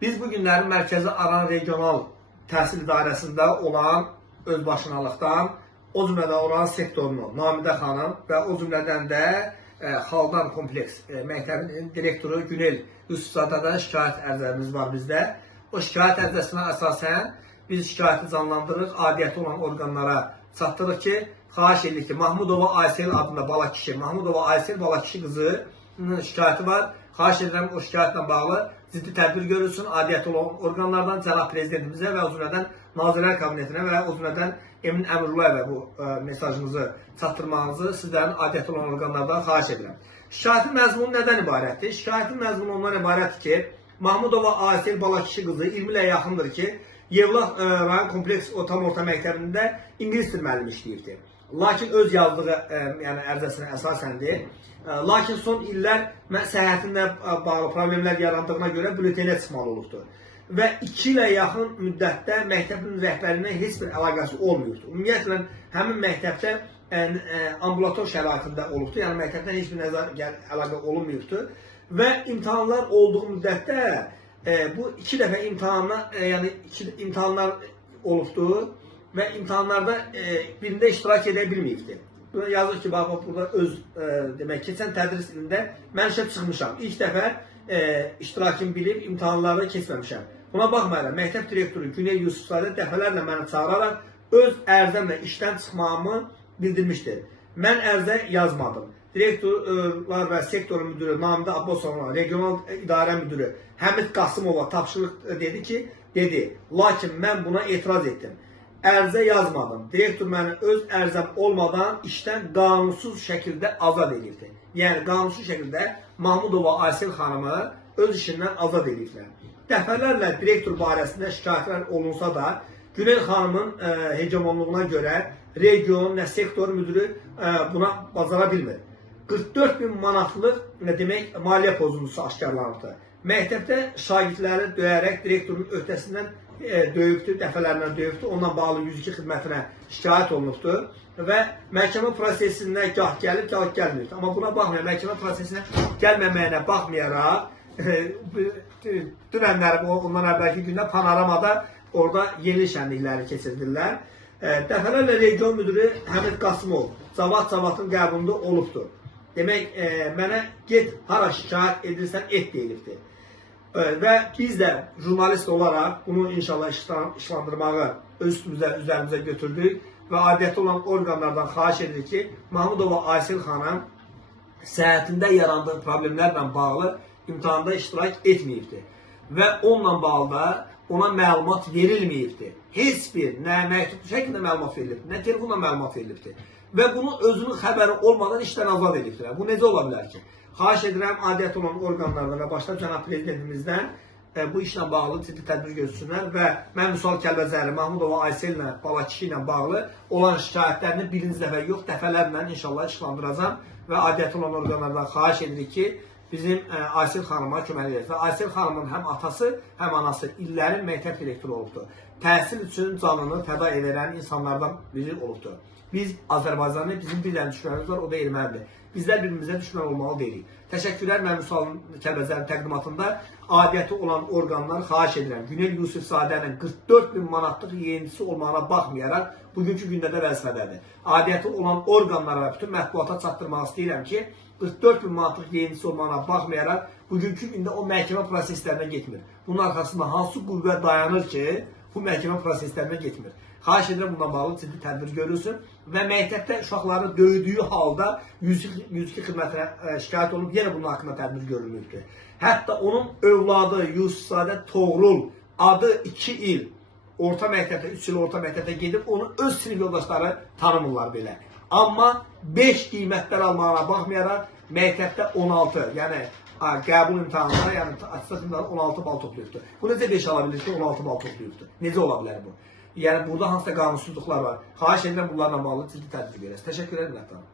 Biz bu günləri Mərkəzi Aran Regional Təhsil İdarəsində olan özbaşınalıqdan, o cümlədən Oran sektorunu Namidə xanım və o cümlədən də Xaldan Kompleks məktəbinin direktoru Günel Yusufzadədən şikayət ərizəmiz var bizdə. O şikayət ərizəsinə əsasən biz şikayəti canlandırırıq, adiyyəti olan orqanlara çatdırırıq ki, xahiş edirik ki, Mahmudova Aysel adında bala kişi, Mahmudova Aysel bala kişi qızının şikayəti var. Xahiş edirəm o şikayətlə bağlı ciddi tədbir görülsün, adiyyəti olan orqanlardan cənab prezidentimizə və o cümlədən Nazirlər Kabinetinə və o cümlədən Emin Əmrullayevə bu mesajınızı çatdırmağınızı sizlərin adiyyəti olan orqanlardan xahiş edirəm. Şikayətin məzmunu nədən ibarətdir? Şikayətin məzmunu ondan ibarətdir ki, Mahmudova Aysel bala kişi qızı 20 ilə yaxındır ki, Yevlax rayon kompleks tam orta məktəbində ingilis dil müəllimi işləyirdi. Lakin öz yazdığı ərizəsinə əsasəndir. Lakin son illər səhhətinlə bağlı problemlər yarandığına görə bültenə çıxmalı olubdur. Və 2 ilə yaxın müddətdə məktəbin rəhbərinə heç bir əlaqəsi olmuyordu. Ümumiyyətlə, həmin məktəbdə ambulator şəraitində olubdur. Yəni, məktəbdən heç bir əlaqə olunmuyordu. Və imtahanlar olduğu müddətdə bu 2 dəfə imtahanlar olubdur və imtahanlarda birində iştirak edə bilməyibdir. Yazır ki, bax, burada öz demək, keçən tədris ilində mən işə çıxmışam. İlk dəfə iştirakım bilib, imtahanlarda keçməmişəm. Buna baxmayaraq, məktəb direktoru Günel Yusufzadə dəfələrlə məni çağıraraq öz ərzəmlə işdən çıxmağımı bildirmişdir. Mən ərzə yazmadım. Direktorlar və sektor müdürü Namidə Abbasovna, regional idarə müdürü Həmid Qasımova tapşırıq dedi, lakin mən buna etiraz etdim. Ərzə yazmadım. Direktor məni öz ərzəm olmadan işdən qanunsuz şəkildə azad edirdi. Yəni, qanunsuz şəkildə Mahmudova Aysel xanımı öz işindən azad edirlər. Dəfələrlə direktor barəsində şikayətlər olunsa da, Günel xanımın hegemonluğuna görə region, sektor müdürü buna bacara bilmir. 44 bin manatlıq demək, maliyyə pozuntusu aşkarlanıbdır. Məktəbdə şagirdləri döyərək direktorun öhdəsindən döyübdür, dəfələrlə döyübdür. Ondan bağlı 102 xidmətinə şikayət olunubdur və məhkəmə prosesində gah gəlib, gah gəlmir. Amma buna baxmayaraq, məhkəmə prosesinə gəlməməyinə baxmayaraq, dünənləri, ondan əvvəlki gündə Panoramada orada yeni şənlikləri keçirdirlər. Dəfələrlə region müdürü Həmid Qasımov Cavatın qəbulunda olubdur. Demək, mənə get, hara şikayət edirsən, et deyilibdir. Və biz də jurnalist olaraq bunu inşallah işlandırmağı öz üzərimizə götürdük və adiyyəti olan orqanlardan xahiş edirik ki, Mahmudova Aysel xanım səhhətində yarandığı problemlərlə bağlı imtahanda iştirak etməyibdir və onunla bağlı da ona məlumat verilməyibdir. Heç bir, nə məktub şəkildə məlumat verilibdir, nə telefonla məlumat verilibdir. Və bunu özünün xəbəri olmadan işdən azad edibdir. Bu necə ola bilər ki? Xahiş edirəm, adiyyəti olan orqanlardan və başda cənab prezidentimizdən bu işlə bağlı ciddi tədbir görsünlər və mən Müsal Kəlbəzəri, Mahmudova Aysel ilə, bala kişi ilə bağlı olan şikayətlərini birinci dəfə yox, dəfələrlə inşallah işlandıracam və adiyyəti olan orqanlardan xahiş edirik ki, bizim Aysel xanıma kömək edir. Və Aysel xanımın həm atası, həm anası illərin məktəb direktoru olubdur. Təhsil üçün canını fəda edən insanlardan biri olubdur. Biz Azərbaycanlı, bizim bir dənə düşmənimiz var, o da ermənidir. Bizlər birimizə düşmən olmalı deyilik. Təşəkkürlər, mən Müsal Kəlbəzərin təqdimatında adiyyəti olan orqanlar xahiş edirəm. Günel Yusufzadənin 44 bin manatlıq yeğencisi olmağına baxmayaraq, bugünkü gündə də vəzifədədir. Adiyyəti olan orqanlara və bütün mətbuata çatdırmaq istəyirəm ki, 44 bin manatlıq yeğencisi olmağına baxmayaraq, bugünkü gündə o məhkəmə proseslərinə getmir. Bunun arxasında hansı qüvvə dayanır ki, bu məhkəmə proseslərinə getmir. Xahiş edirəm, bundan bağlı ciddi tədbir görülsün və məktəbdə uşaqları döydüyü halda 102 xidmətinə şikayət olunub, yenə bunun haqqında tədbir görülmüydü. Hətta onun övladı Yusufzadə Toğrul adı 2 il orta məktəbdə, 3 il orta məktəbdə gedib, onu öz sinif yoldaşları tanımırlar belə. Amma 5 qiymətlər almağına baxmayaraq, məktəbdə 16, yəni qəbul imtahanına, yəni açıq imtahanına 16 bal toplayıbdır. Bu necə 5 ala bilir ki, 16 bal toplayıbdır? Necə ola bilər bu? Yəni, burada hansısa qanunsuzluqlar var. Xahiş edirəm, bunlarla bağlı ciddi tədbir görəsiniz. Təşəkkür edirəm.